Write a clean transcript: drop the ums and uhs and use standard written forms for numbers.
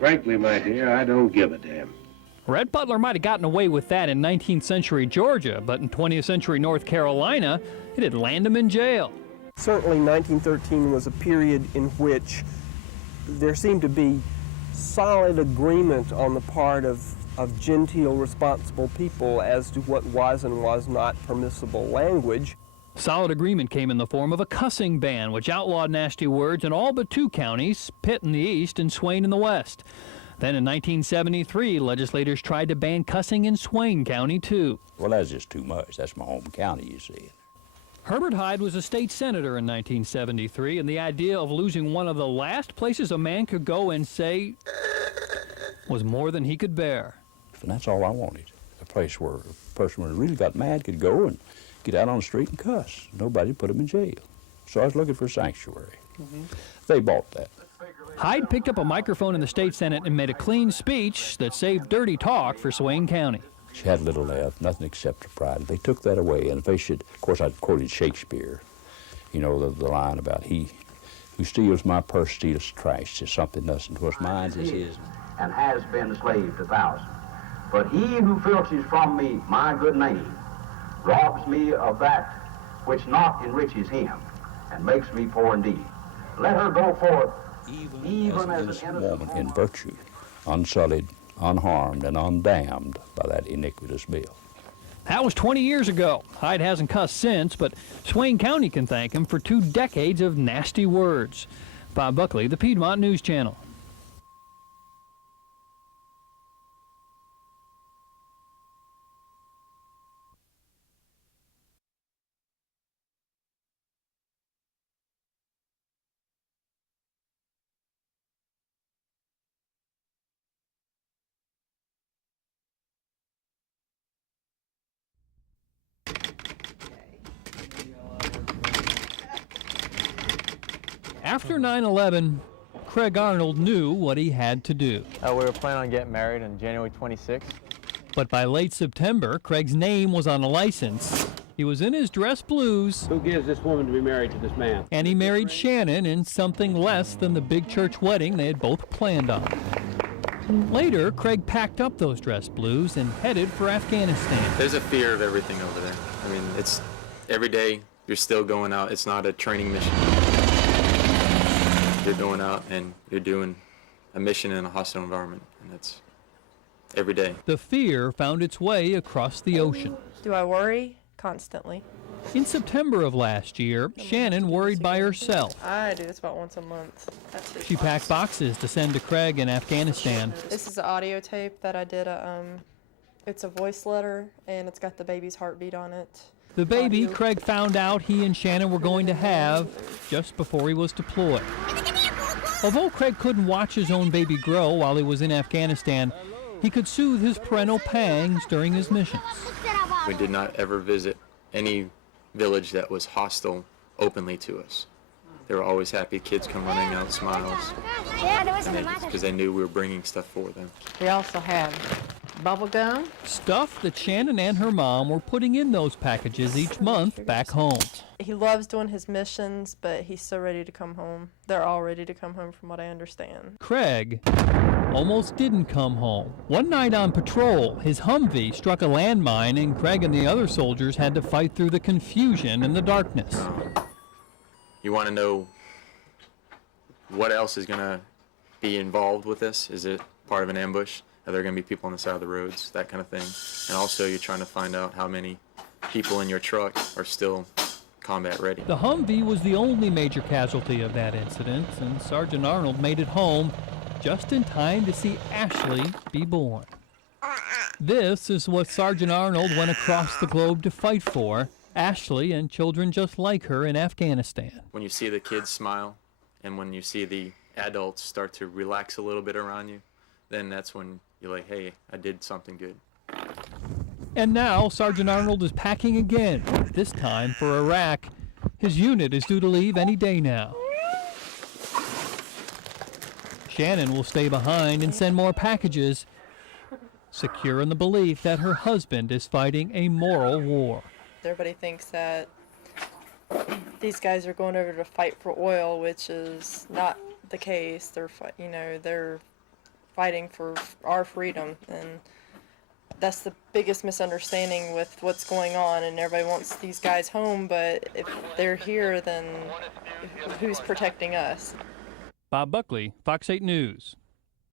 Frankly, my dear, I don't give a damn. Rhett Butler might have gotten away with that in 19th century Georgia, but in 20th century North Carolina, it'd land him in jail. Certainly 1913 was a period in which there seemed to be solid agreement on the part of genteel, responsible people as to what was and was not permissible language. Solid agreement came in the form of a cussing ban, which outlawed nasty words in all but 2 counties, Pitt in the east and Swain in the west. Then in 1973, legislators tried to ban cussing in Swain County, too. Well, that's just too much. That's my home county, you see. Herbert Hyde was a state senator in 1973, and the idea of losing one of the last places a man could go and say was more than he could bear. And that's all I wanted. A place where a person who really got mad could go and get out on the street and cuss. Nobody put him in jail. So I was looking for sanctuary. They bought that. Hyde picked up a microphone in the state senate and made a clean speech that saved dirty talk for Swain County. She had little left, nothing except her pride. They took that away, and if they should, of course, I quoted Shakespeare, you know, the line about he who steals my purse steals trash. It's something doesn't. What's mine is his. And has been slave to thousands. But he who filches from me my good name robs me of that which not enriches him and makes me poor indeed. Let her go forth, even as an innocent woman in virtue, unsullied, unharmed, and undamned by that iniquitous bill. That was 20 years ago. Hyde hasn't cussed since, but Swain County can thank him for 2 decades of nasty words. Bob Buckley, the Piedmont News Channel. After 9/11, Craig Arnold knew what he had to do. We were planning on getting married on January 26th. But by late September, Craig's name was on a license. He was in his dress blues. Who gives this woman to be married to this man? And he married Shannon in something less than the big church wedding they had both planned on. Later, Craig packed up those dress blues and headed for Afghanistan. There's a fear of everything over there. I mean, it's every day you're still going out. It's not a training mission. You're going out and you're doing a mission in a hostile environment, and that's every day. The fear found its way across the ocean. Do I worry? Constantly. In September of last year, Shannon worried by herself. I do this about once a month. That's She packed boxes to send to Craig in Afghanistan. This is an audio tape that I did. It's a voice letter, and it's got the baby's heartbeat on it. The baby Craig found out he and Shannon were going to have just before he was deployed. Although Craig couldn't watch his own baby grow while he was in Afghanistan, he could soothe his parental pangs during his missions. We did not ever visit any village that was hostile openly to us. They were always happy. Kids come running out, smiles, because they knew we were bringing stuff for them. We also have bubble gum. Stuff that Shannon and her mom were putting in those packages each month back home. He loves doing his missions, but he's so ready to come home. They're all ready to come home from what I understand. Craig almost didn't come home. One night on patrol, his Humvee struck a landmine and Craig and the other soldiers had to fight through the confusion and the darkness. You want to know what else is going to be involved with this? Is it part of an ambush? Are there going to be people on the side of the roads? That kind of thing. And also you're trying to find out how many people in your truck are still combat ready. The Humvee was the only major casualty of that incident, and Sergeant Arnold made it home just in time to see Ashley be born. This is what Sergeant Arnold went across the globe to fight for, Ashley and children just like her in Afghanistan. When you see the kids smile and when you see the adults start to relax a little bit around you, then that's when you're like, hey, I did something good. And now Sergeant Arnold is packing again, this time for Iraq. His unit is due to leave any day now. Shannon will stay behind and send more packages, secure in the belief that her husband is fighting a moral war. Everybody thinks that these guys are going over to fight for oil, which is not the case. They're fighting for our freedom, and that's the biggest misunderstanding with what's going on, and everybody wants these guys home, but if they're here, then who's protecting us? Bob Buckley, Fox 8 News.